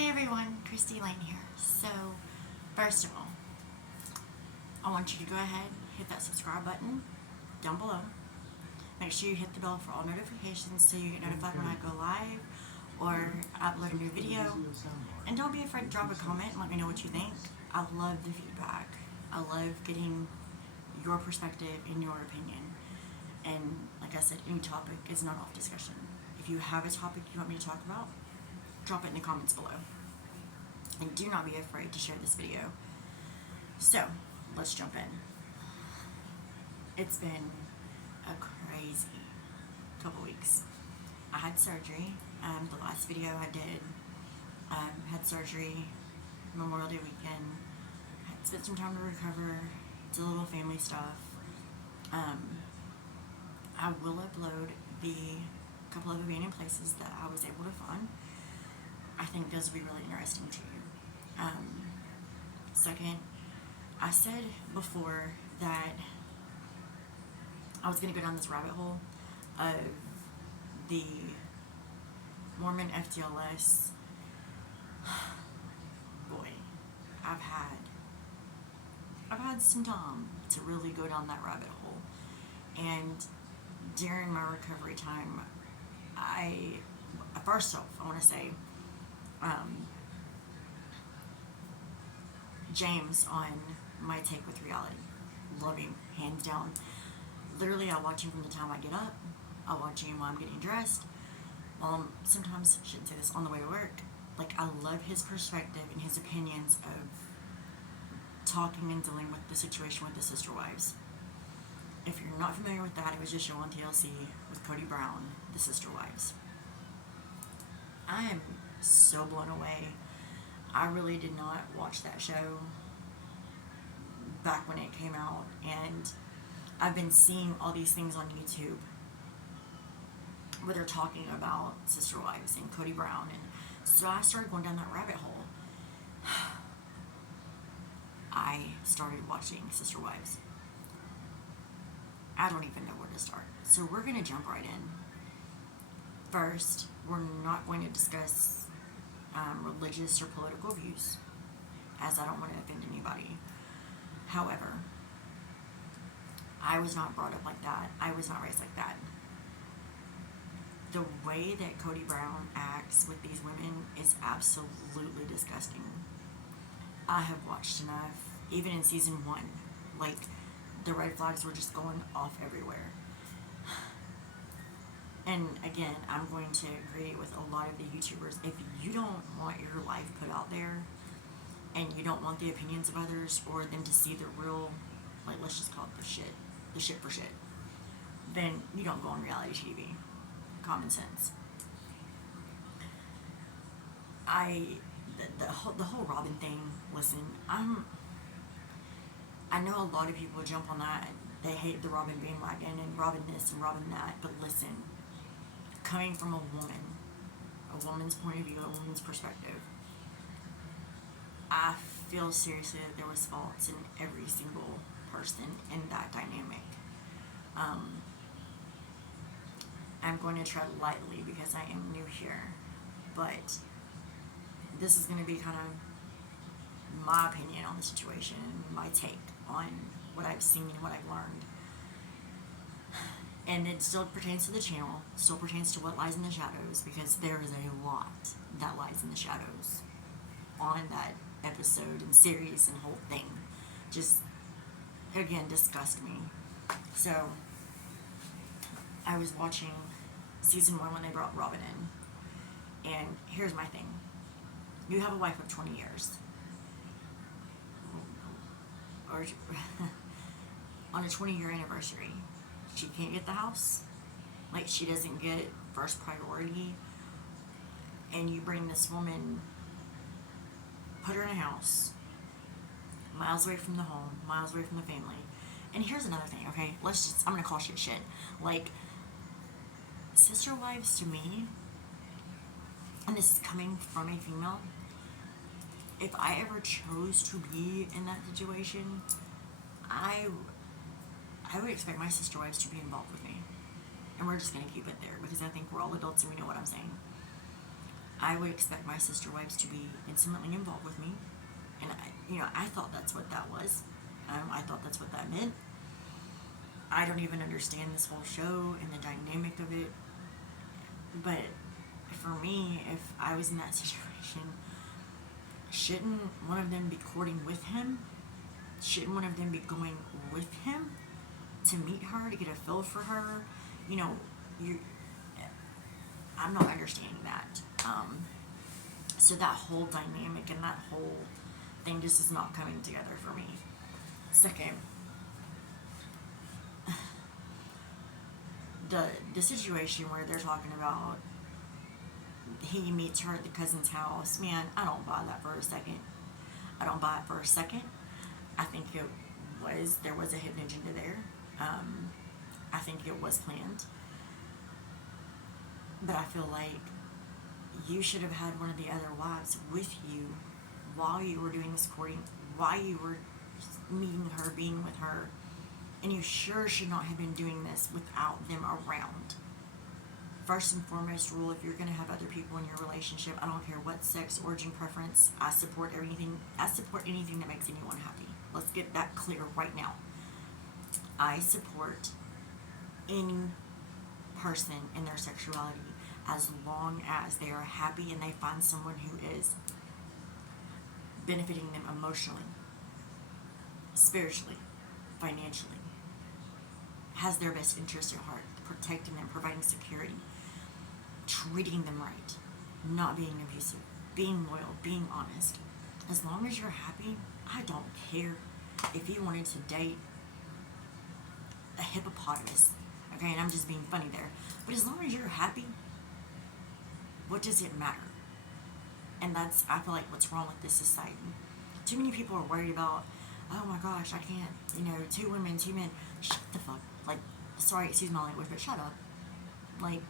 Hey everyone, Christy Lane here. So, first of all, I want you to go ahead, hit that subscribe button down below. Make sure you hit the bell for all notifications so you get notified when I go live or upload a new video. And don't be afraid to drop a comment and let me know what you think. I love the feedback. I love getting your perspective and your opinion. And like I said, any topic is not off discussion. If you have a topic you want me to talk about, drop it in the comments below. And do not be afraid to share this video. So, let's jump in. It's been a crazy couple weeks. I had surgery. The last video I did had surgery Memorial Day weekend. Had spent some time to recover. Did a little family stuff. I will upload the couple of abandoned places that I was able to find. I think those will be really interesting to you. Second, I said before that I was going to go down this rabbit hole of the Mormon FTLS. Boy, I've had some time to really go down that rabbit hole. And during my recovery time, first off, I want to say, James on My Take with Reality. Love him, hands down. Literally, I watch him from the time I get up. I watch him while I'm getting dressed. Sometimes, I shouldn't say this, on the way to work. Like, I love his perspective and his opinions of talking and dealing with the situation with the sister wives. If you're not familiar with that, it was a show on TLC with Cody Brown, the sister wives. I am so blown away. I really did not watch that show back when it came out, and I've been seeing all these things on YouTube where they're talking about sister wives and Cody Brown, and so I started going down that rabbit hole. I started watching Sister Wives. I don't even know where to start, so we're going to jump right in. First, we're not going to discuss religious or political views, as I don't want to offend anybody. However, I was not brought up like that. I was not raised like that. The way that Cody Brown acts with these women is absolutely disgusting. I have watched enough, even in season 1, like, the red flags were just going off everywhere. And again, I'm going to agree with a lot of the YouTubers. If you don't want your life put out there, and you don't want the opinions of others, or them to see the real, like, let's just call it the shit for shit, then you don't go on reality TV. Common sense. The whole Robin thing, listen, I know a lot of people jump on that. They hate the Robin bandwagon and Robin this and Robin that, but listen, coming from a woman's point of view, a woman's perspective, I feel seriously that there was faults in every single person in that dynamic. I'm going to tread lightly because I am new here, but this is going to be kind of my opinion on the situation, my take on what I've seen and what I've learned. And it still pertains to the channel, still pertains to what lies in the shadows, because there is a lot that lies in the shadows on that episode and series and whole thing. Just, again, disgust me. So, I was watching season 1 when they brought Robin in, and here's my thing. You have a wife of 20 years. Or on a 20-year anniversary, she can't get the house. Like, she doesn't get first priority. And you bring this woman, put her in a house, miles away from the home, miles away from the family. And here's another thing, okay? I'm gonna call shit. Like, sister wives to me, and this is coming from a female, if I ever chose to be in that situation, I would expect my sister wives to be involved with me. And we're just going to keep it there because I think we're all adults and we know what I'm saying. I would expect my sister wives to be intimately involved with me, and I thought that's what that was. I thought that's what that meant. I don't even understand this whole show and the dynamic of it, but for me, if I was in that situation, shouldn't one of them be courting with him? Shouldn't one of them be going with him to meet her, to get a feel for her? You know, you. I'm not understanding that. So that whole dynamic and that whole thing just is not coming together for me. Second, the situation where they're talking about he meets her at the cousin's house, man, I don't buy that for a second. I don't buy it for a second. I think there was a hidden agenda there. I think it was planned. But I feel like you should have had one of the other wives with you while you were doing this courting, while you were meeting her, being with her, and you sure should not have been doing this without them around. First and foremost rule, if you're going to have other people in your relationship, I don't care what sex, origin, preference, I support everything. I support anything that makes anyone happy. Let's get that clear right now. I support any person in their sexuality as long as they are happy and they find someone who is benefiting them emotionally, spiritually, financially, has their best interest at heart, protecting them, providing security, treating them right, not being abusive, being loyal, being honest. As long as you're happy, I don't care if you wanted to date a hippopotamus, okay, and I'm just being funny there, but as long as you're happy, what does it matter? And that's, I feel like, what's wrong with this society. Too many people are worried about, oh my gosh, I can't, 2 women, 2 men. Shut the fuck. Like, sorry, excuse my language, but shut up. Like,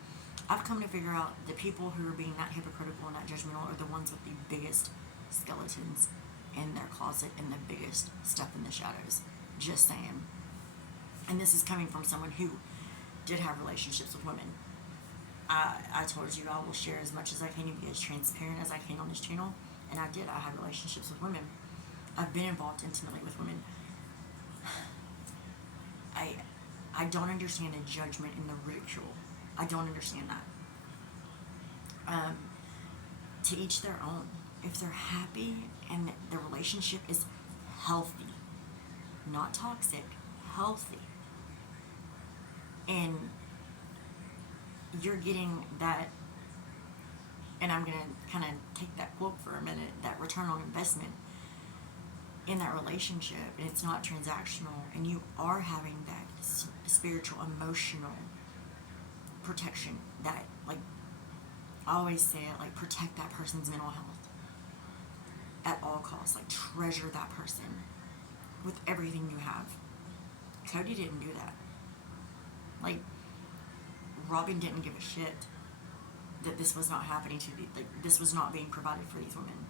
I've come to figure out the people who are being that hypocritical and that judgmental are the ones with the biggest skeletons in their closet and the biggest stuff in the shadows. Just saying. And this is coming from someone who did have relationships with women. I told you I will share as much as I can and be as transparent as I can on this channel. And I did. I had relationships with women. I've been involved intimately with women. I don't understand the judgment and the ridicule. I don't understand that. To each their own. If they're happy and the relationship is healthy, not toxic, healthy, and you're getting that, and I'm going to kind of take that quote for a minute, that return on investment in that relationship, and it's not transactional, and you are having that spiritual, emotional protection, that, like, I always say it, like, protect that person's mental health at all costs. Like, treasure that person with everything you have. Cody didn't do that. Like, Robin didn't give a shit that this was not happening to this was not being provided for these women.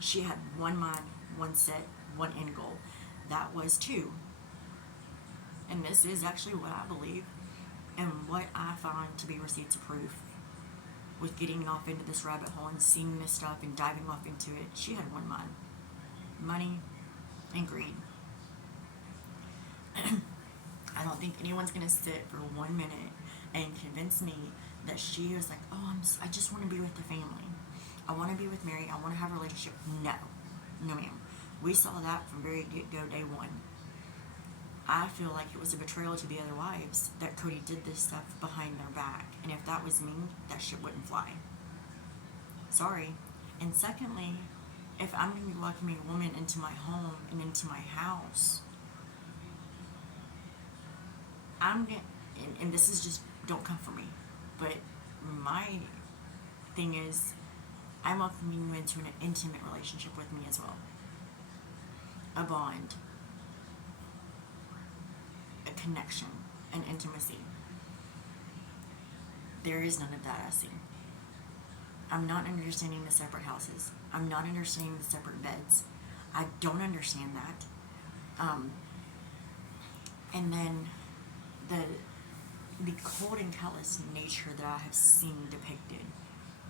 She had one mind, one set, one end goal. That was 2. And this is actually what I believe and what I find to be receipts of proof with getting off into this rabbit hole and seeing this stuff and diving off into it. She had one mind. Money and greed. I don't think anyone's going to sit for 1 minute and convince me that she was like, oh, I just want to be with the family. I want to be with Mary. I want to have a relationship. No. No, ma'am. We saw that from very get-go, day 1. I feel like it was a betrayal to the other wives that Cody did this stuff behind their back. And if that was me, that shit wouldn't fly. Sorry. And secondly, if I'm going to be welcoming a woman into my home and into my house, and this is just, don't come for me, but my thing is, I'm welcoming you into an intimate relationship with me as well. A bond. A connection. An intimacy. There is none of that, I see. I'm not understanding the separate houses. I'm not understanding the separate beds. I don't understand that. And then the cold and callous nature that I have seen depicted,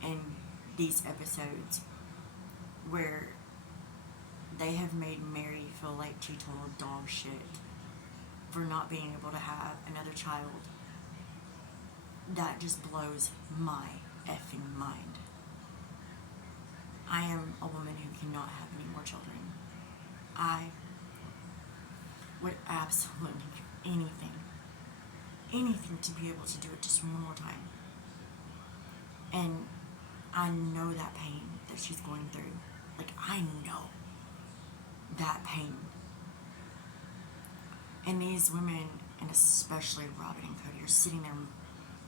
and these episodes where they have made Mary feel like she total dog shit for not being able to have another child. That just blows my effing mind. I am a woman who cannot have any more children. I would absolutely do anything to be able to do it just one more time. And I know that pain that she's going through. Like, I know that pain. And these women, and especially Robin and Cody, are sitting there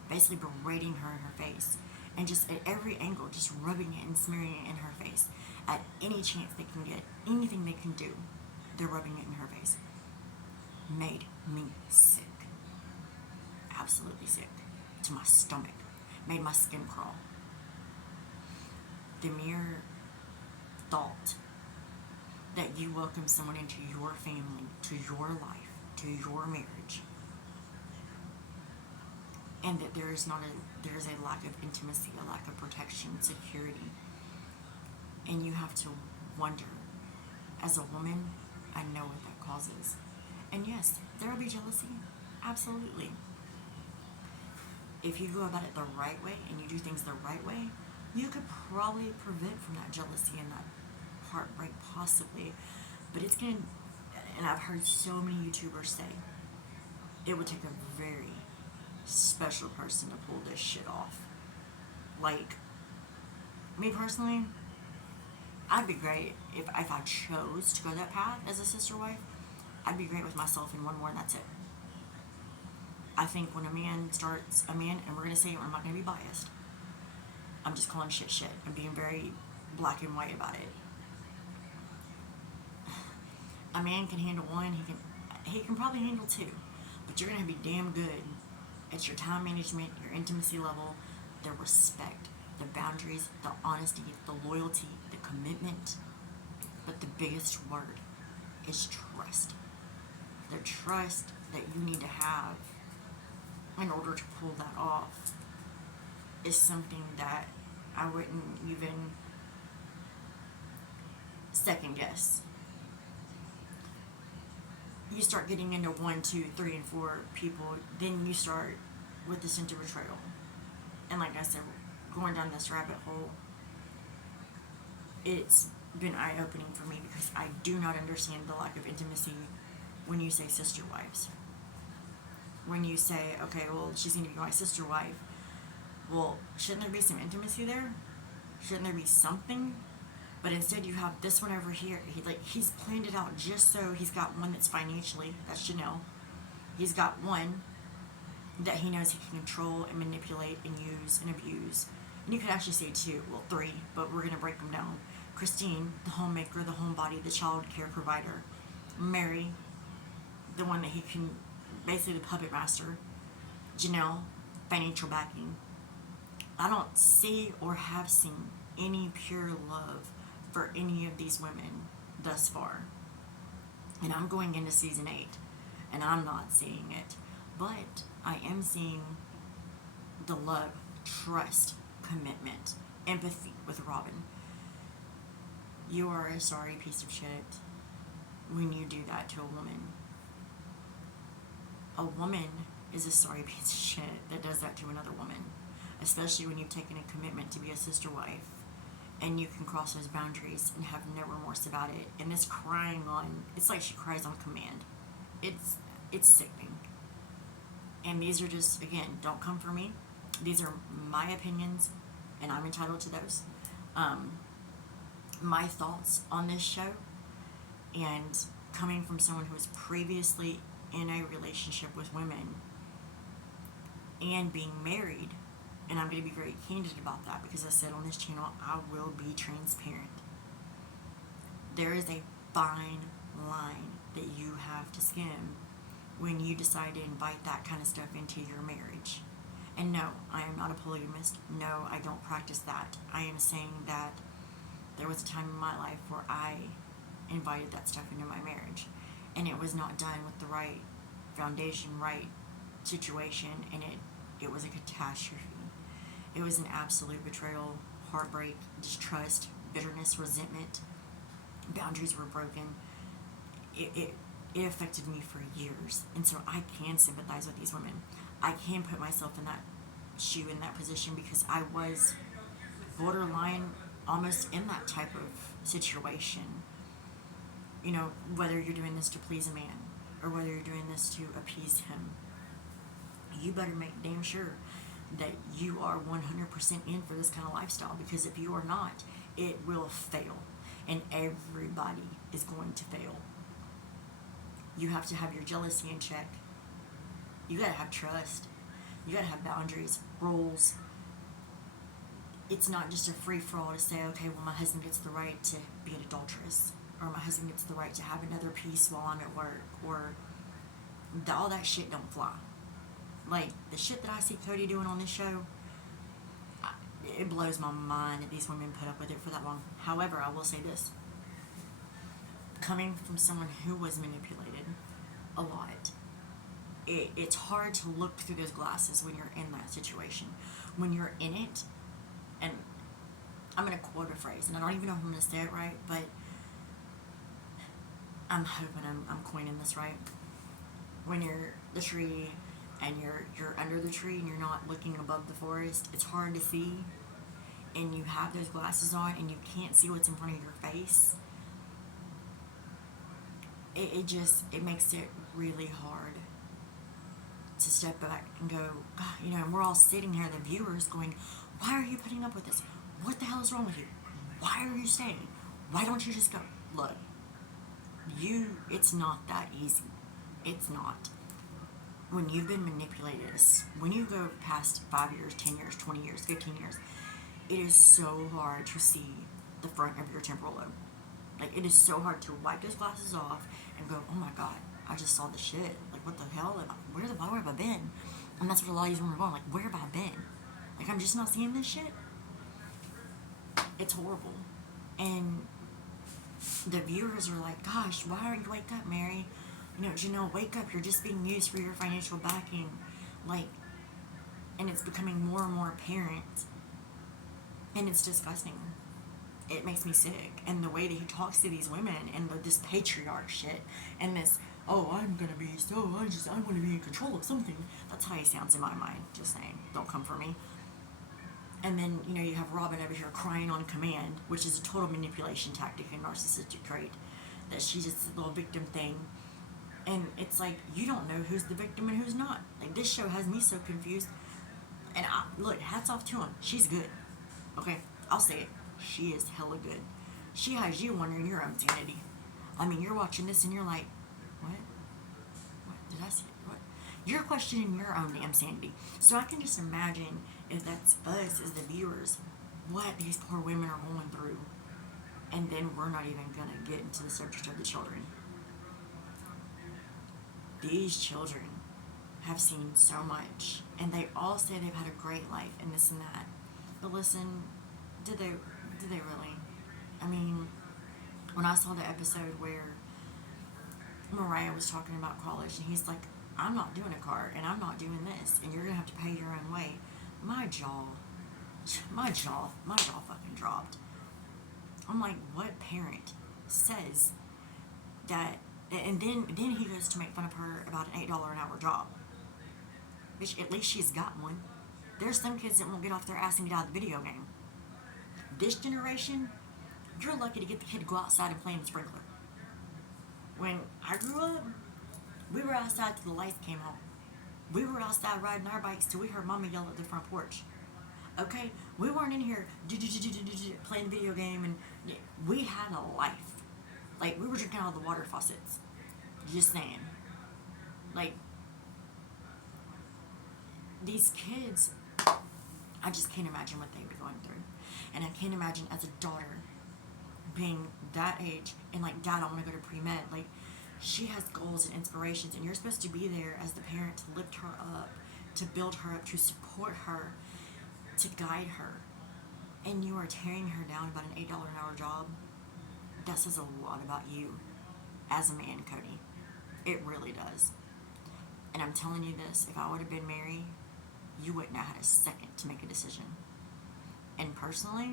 basically berating her in her face, and just at every angle, just rubbing it and smearing it in her face. At any chance they can get, anything they can do, they're rubbing it in her face. Made me sick. Absolutely sick. To my stomach. Made my skin crawl. The mere thought that you welcome someone into your family, to your life, to your marriage, and that there is a lack of intimacy, a lack of protection, security, and you have to wonder, as a woman, I know what that causes. And yes, there will be jealousy, absolutely. If you go about it the right way and you do things the right way, you could probably prevent from that jealousy and that heartbreak, possibly. But it's gonna, and I've heard so many YouTubers say, it would take a very special person to pull this shit off. Like, me personally, I'd be great if I chose to go that path as a sister wife. I'd be great with myself and one more, and that's it. I think when a man, and we're gonna say it, I'm not gonna be biased, I'm just calling shit and being very black and white about it. A man can handle one, he can probably handle two, but you're gonna be damn good at your time management, your intimacy level, the respect, the boundaries, the honesty, the loyalty, the commitment. But the biggest word is trust. The trust that you need to have in order to pull that off is something that I wouldn't even second guess. You start getting into 1, 2, 3, and 4 people, then you start with the sense of betrayal. And like I said, going down this rabbit hole, it's been eye-opening for me because I do not understand the lack of intimacy when you say sister wives. When you say, okay, well, she's going to be my sister wife, well, shouldn't there be some intimacy there? Shouldn't there be something? But instead you have this one over here. He's planned it out just so he's got one that's financially, that's Janelle. He's got one that he knows he can control and manipulate and use and abuse. And you could actually say 2, well 3, but we're going to break them down. Christine, the homemaker, the homebody, the child care provider. Mary, the one that he can, basically the puppet master. Janelle, financial backing. I don't see or have seen any pure love for any of these women thus far. And I'm going into season 8, and I'm not seeing it. But I am seeing the love, trust, commitment, empathy with Robin. You are a sorry piece of shit when you do that to a woman. A woman is a sorry piece of shit that does that to another woman, especially when you've taken a commitment to be a sister wife and you can cross those boundaries and have no remorse about it. And this crying on, it's like she cries on command. It's sickening. And these are just, again, don't come for me. These are my opinions, and I'm entitled to those. My thoughts on this show, and coming from someone who was previously in a relationship with women and being married, and I'm going to be very candid about that because I said on this channel, I will be transparent. There is a fine line that you have to skim when you decide to invite that kind of stuff into your marriage. And no, I am not a polygamist. No, I don't practice that. I am saying that there was a time in my life where I invited that stuff into my marriage, and it was not done with the right foundation, right situation, and it was a catastrophe. It was an absolute betrayal, heartbreak, distrust, bitterness, resentment. Boundaries were broken. It affected me for years. And so I can sympathize with these women. I can put myself in that shoe, in that position, because I was borderline almost in that type of situation. You know, whether you're doing this to please a man or whether you're doing this to appease him, you better make damn sure that you are 100% in for this kind of lifestyle, because if you are not, it will fail. And everybody is going to fail. You have to have your jealousy in check. You gotta have trust. You gotta have boundaries, rules. It's not just a free-for-all to say, okay, well, my husband gets the right to be an adulteress, or my husband gets the right to have another piece while I'm at work, or all that shit don't fly. Like, the shit that I see Cody doing on this show, it blows my mind that these women put up with it for that long. However, I will say this. Coming from someone who was manipulated a lot, it's hard to look through those glasses when you're in that situation. When you're in it, and I'm going to quote a phrase, and I don't even know if I'm going to say it right, but I'm hoping I'm coining this right. When you're the tree and you're under the tree and you're not looking above the forest, it's hard to see, and you have those glasses on and you can't see what's in front of your face. It makes it really hard to step back and go, God, you know, and we're all sitting here, the viewers, going, why are you putting up with this? What the hell is wrong with you? Why are you staying? Why don't you just go? Look, it's not that easy. It's not. When you've been manipulated, when you go past 5 years, 10 years, 20 years, 15 years, it is so hard to see the front of your temporal lobe. Like, it is so hard to wipe those glasses off and go, oh my God, I just saw the shit. Like, what the hell? Where have I been? And that's what a lot of these women are going, like, where have I been? Like, I'm just not seeing this shit. It's horrible. And the viewers are like, gosh, why don't you wake up, Mary? You know, Janelle, wake up. You're just being used for your financial backing. Like, and it's becoming more and more apparent. And it's disgusting. It makes me sick. And the way that he talks to these women, and this patriarch shit, and this, oh, I want to be in control of something. That's how he sounds in my mind. Just saying. Don't come for me. And then, you know, you have Robin over here crying on command, which is a total manipulation tactic and narcissistic trait. That she's just a little victim thing. And it's like, you don't know who's the victim and who's not. Like, this show has me so confused. And look, hats off to him. She's good. Okay, I'll say it. She is hella good. She has you wondering your own sanity. I mean, you're watching this and you're like, what? What did I say? What? You're questioning your own damn sanity. So I can just imagine if that's us as the viewers, what these poor women are going through. And then we're not even going to get into the subject of the children. These children have seen so much, and they all say they've had a great life and this and that. But listen, did they really? I mean, when I saw the episode where Mariah was talking about college, and he's like, I'm not doing a cart, and I'm not doing this, and you're gonna have to pay your own way. My jaw fucking dropped. I'm like, what parent says that? And then he goes to make fun of her about an $8 an hour job. Bitch, at least she's got one. There's some kids that won't get off their ass and get out of the video game. This generation, you're lucky to get the kid to go outside and play in the sprinkler. When I grew up, we were outside till the lights came on. We were outside riding our bikes till we heard Mama yell at the front porch. Okay? We weren't in here playing the video game, and we had a life. Like, we were drinking out of the water faucets. Just saying. Like, these kids, I just can't imagine what they'd be going through. And I can't imagine as a daughter being that age and like, Dad, I want to go to pre-med. Like, she has goals and inspirations, and you're supposed to be there as the parent to lift her up, to build her up, to support her, to guide her. And you are tearing her down about an $8 an hour job. That says a lot about you as a man, Cody. It really does. And I'm telling you this, if I would have been Mary, you wouldn't have had a second to make a decision. And personally,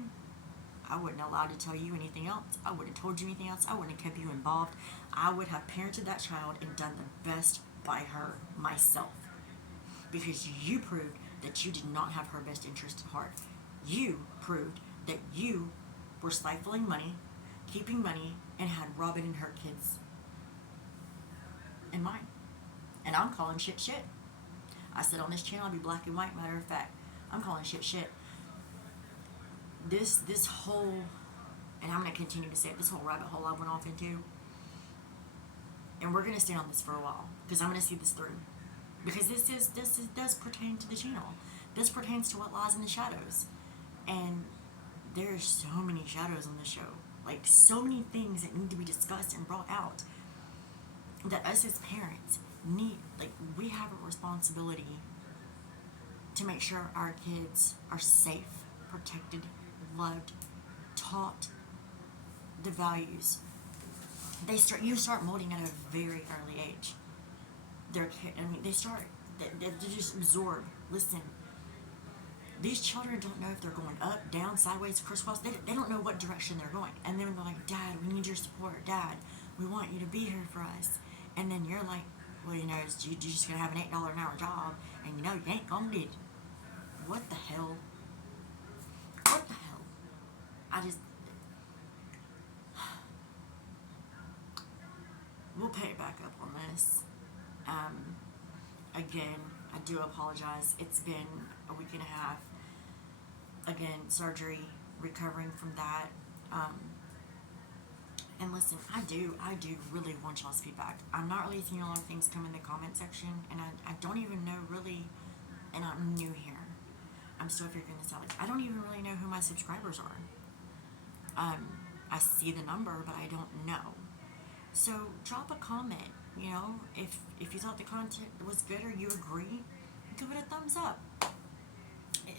I wouldn't have allowed to tell you anything else. I wouldn't have told you anything else. I wouldn't have kept you involved. I would have parented that child and done the best by her myself. Because you proved that you did not have her best interest at heart. You proved that you were stifling money, keeping money, and had Robin and her kids in mind. And I'm calling shit shit. I said on this channel, I'll be black and white, matter of fact. I'm calling shit shit. This whole, and I'm going to continue to say it, this whole rabbit hole I went off into, and we're going to stay on this for a while, because I'm going to see this through. Because this does pertain to the channel. This pertains to what lies in the shadows. And there's so many shadows on the show. Like, so many things that need to be discussed and brought out. That us as parents need, like, we have a responsibility to make sure our kids are safe, protected, loved, taught the values. You start molding at a very early age. They just absorb. Listen, these children don't know if they're going up, down, sideways, crisscross. They don't know what direction they're going. And then they're like, Dad, we need your support. Dad, we want you to be here for us. And then you're like, well, you're just going to have an $8 an hour job, and you ain't going to get it. What the hell? What the hell? We'll pay it back up on this. Again, I do apologize. It's been a week and a half. Again, surgery, recovering from that. And listen, I do really want y'all's feedback. I'm not really seeing a lot of things come in the comment section, and I don't even know really, and I'm new here. I'm still figuring this out. Like, I don't even really know who my subscribers are. I see the number, but I don't know. So drop a comment. If you thought the content was good or you agree, give it a thumbs up.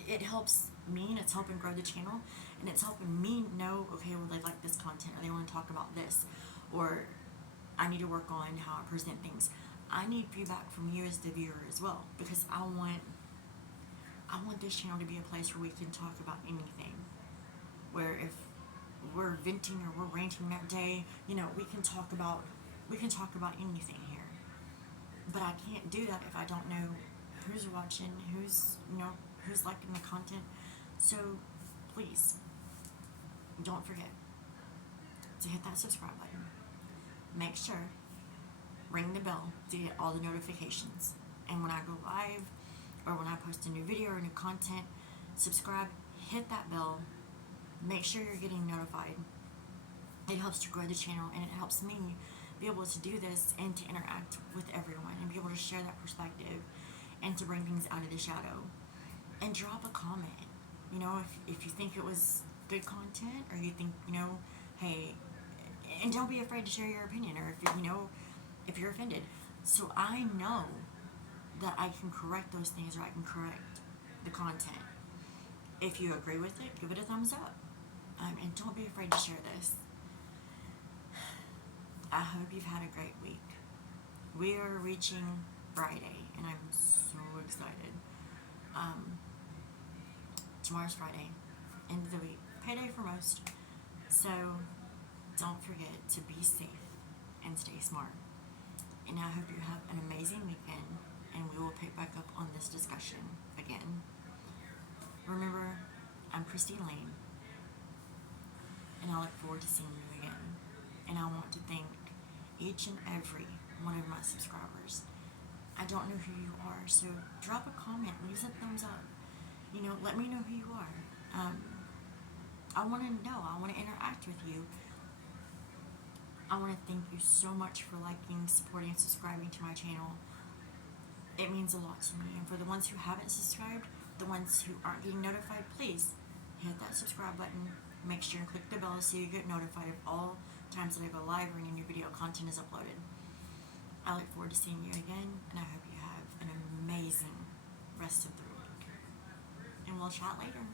It helps me, and it's helping grow the channel, and it's helping me know, okay, well, they like this content, or they want to talk about this, or I need to work on how I present things. I need feedback from you as the viewer as well, because I want this channel to be a place where we can talk about anything. Where if we're venting or we're ranting that day, we can talk about anything here. But I can't do that if I don't know who's watching, who's liking the content. So please don't forget to hit that subscribe button. Make sure, ring the bell to get all the notifications. And when I go live, or when I post a new video or new content, subscribe, hit that bell, make sure you're getting notified. It helps to grow the channel, and it helps me be able to do this and to interact with everyone and be able to share that perspective and to bring things out of the shadow. And drop a comment. If you think it was good content, or you think, hey, and don't be afraid to share your opinion, or if you're offended. So I know that I can correct those things, or I can correct the content. If you agree with it, give it a thumbs up. And don't be afraid to share this. I hope you've had a great week. We are reaching Friday, and I'm so excited. Tomorrow's Friday, end of the week, payday for most. So don't forget to be safe and stay smart. And I hope you have an amazing weekend, and we will pick back up on this discussion again. Remember, I'm Christine Lane, and I look forward to seeing you again. And I want to thank each and every one of my subscribers. I don't know who you are, so drop a comment, leave a thumbs up. Let me know who you are. I want to know. I want to interact with you. I want to thank you so much for liking, supporting, and subscribing to my channel. It means a lot to me. And for the ones who haven't subscribed, the ones who aren't getting notified, please hit that subscribe button. Make sure and click the bell so you get notified of all times that I go live or any new video content is uploaded. I look forward to seeing you again, and I hope you have an amazing rest of the week. And we'll chat later.